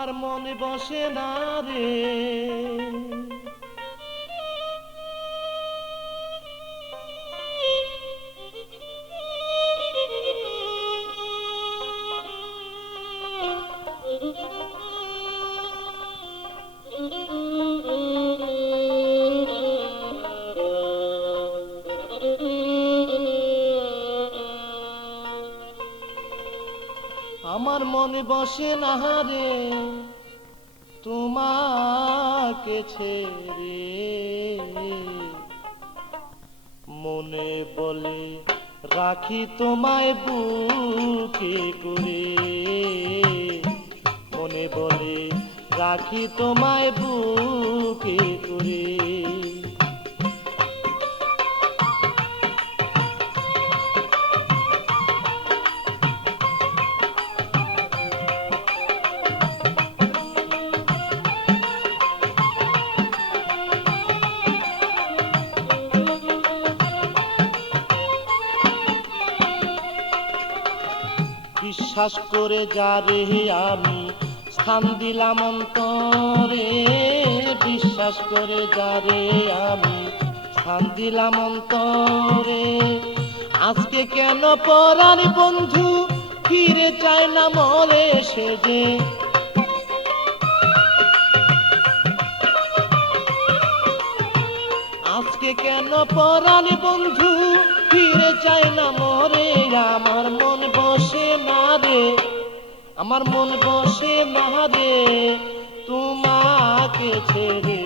আমার মনে বসে না রে। আমার মনে বসে না রে তোমাকে ছেড়ে, মনে বলে রাখি তোমায় বুকে করে, মনে বলে রাখি তোমায় বুকে করে। বিশ্বাস করে যারে আমি স্থান দিলাম অন্তরে, বিশ্বাস করে যারে আমি স্থান দিলাম অন্তরে, আজকে কেন পরার বন্ধু ফিরে চায় না মরে সে যে। আজকে কেন পরার বন্ধু ফিরে চায় না মরে, আমার মন বসে না রে, আমার মন বসে না রে তোমাকে ছেড়ে,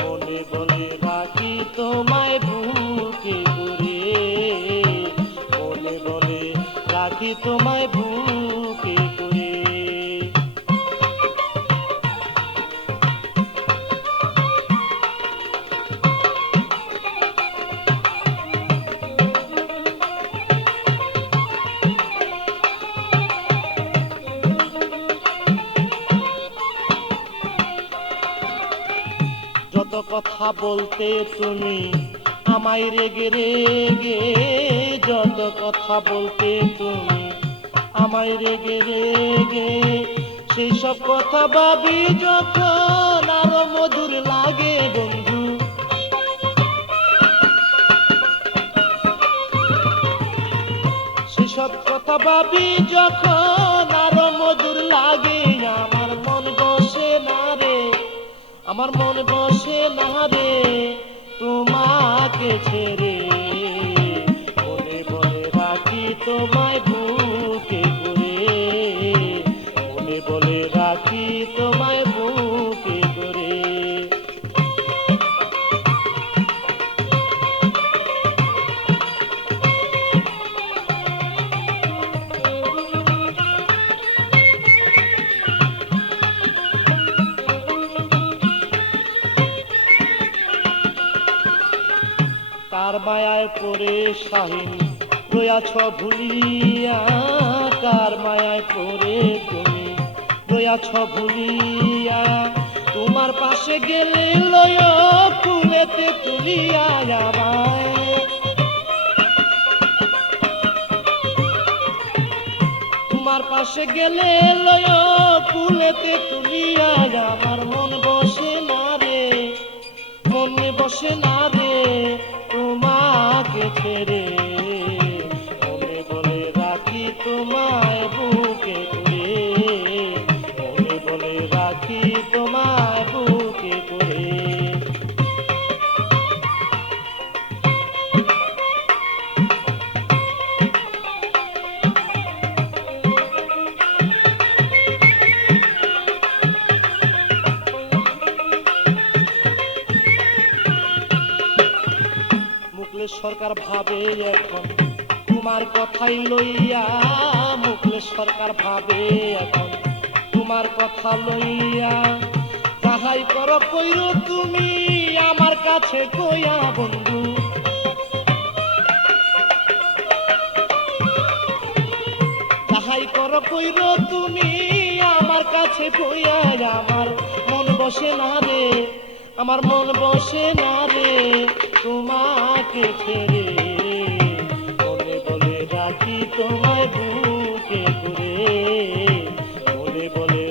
মনে বলে রাখি তোমায় বুকে করে, মনে বলে রাখি তোমায় বুকে করে। যত কথা বলতে তুমি আমায় রেগে রেগে, যত কথা বলতে তুমি আমায় রেগে রেগে, সেই সব কথা ভাবি যখন আরো মধুর লাগে বন্ধু। সেসব কথা ভাবি যখন আরো মধুর লাগে, আমার মন বসে না রে, আমার মন বসে না রে তোমাকে ছেড়ে, মনে বলে রাখি তোমায় বুকে করে, মনে বলে রাখি তোমায় বুকে করে। কার মায়ায় পড়ে শাহিন রয়াছ ভুলিয়া, কার মায়ায় পড়ে তুমি রয়াছ ভুলিয়া, তোমার পাশে গেলে লয় ফুলেতে তুলিয়া আমায়, তোমার পাশে গেলে লয় ফুলেতে তুলিয়া, আমার মন বসে না রে, মনে বসে না রে তোমাকে ছেড়ে, মনে বলে রাখি তোমায় বুকে করে, মনে বলে রাখি তোমায় বুকে করে। মুকলেশ সরকার ভাবে এখন তোমার কথাই লইয়া, মুকলেশ সরকার ভাবে এখন তোমার কথা লইয়া, যাহাই করো কইরো তুমি আমার কাছে কইয়া বন্ধু, যাহাই করো কইরো তুমি আমার কাছে কইয়া, আমার মন বসে না রে, আমার মন বসে না রে তোমাকে ছেড়ে, মনে বলে রাখি তোমায় বুকে করে, মনে বলে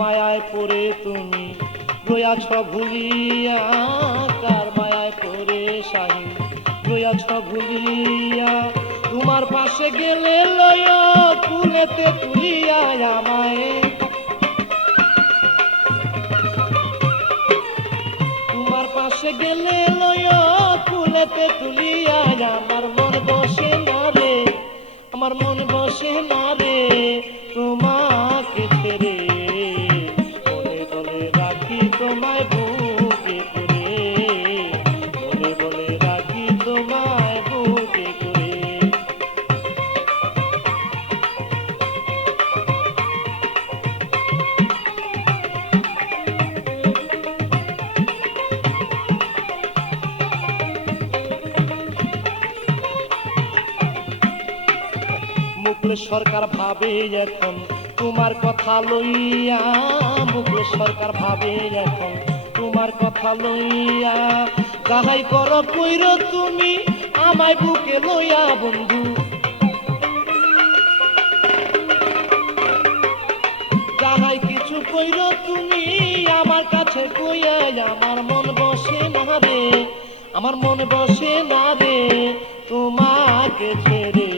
মায়ায় পড়ে তুমি রয়াছ ভুলিয়া, কার মায়ায় পড়ে শাহিন রয়াছ ভুলিয়া। তোমার পাশে গেলে লয় কুলেতে তুলিয়া আমায়, তোমার পাশে গেলে লয় কুলেতে তুলিয়া। আমার মন বসে না রে, আমার মন বসে না রে তোমাকে ছেড়ে, বলে বলে রাখি তোমায় বুকে করে, বলে বলে রাখি তোমায় বুকে করে। মুখলেস সরকার ভাবে এখন তোমার কথা লইয়া, মুখলেস সরকার ভাবে এখন তোমার কথা লইয়া। যাহাই করো কইর তুমি আমায় বুকে লইয়া বন্ধু, যাহাই কিছু কইর তুমি আমার কাছে কইয়া। আমার মন বসে না রে, আমার মন বসে না রে তোমাকে ছেড়ে।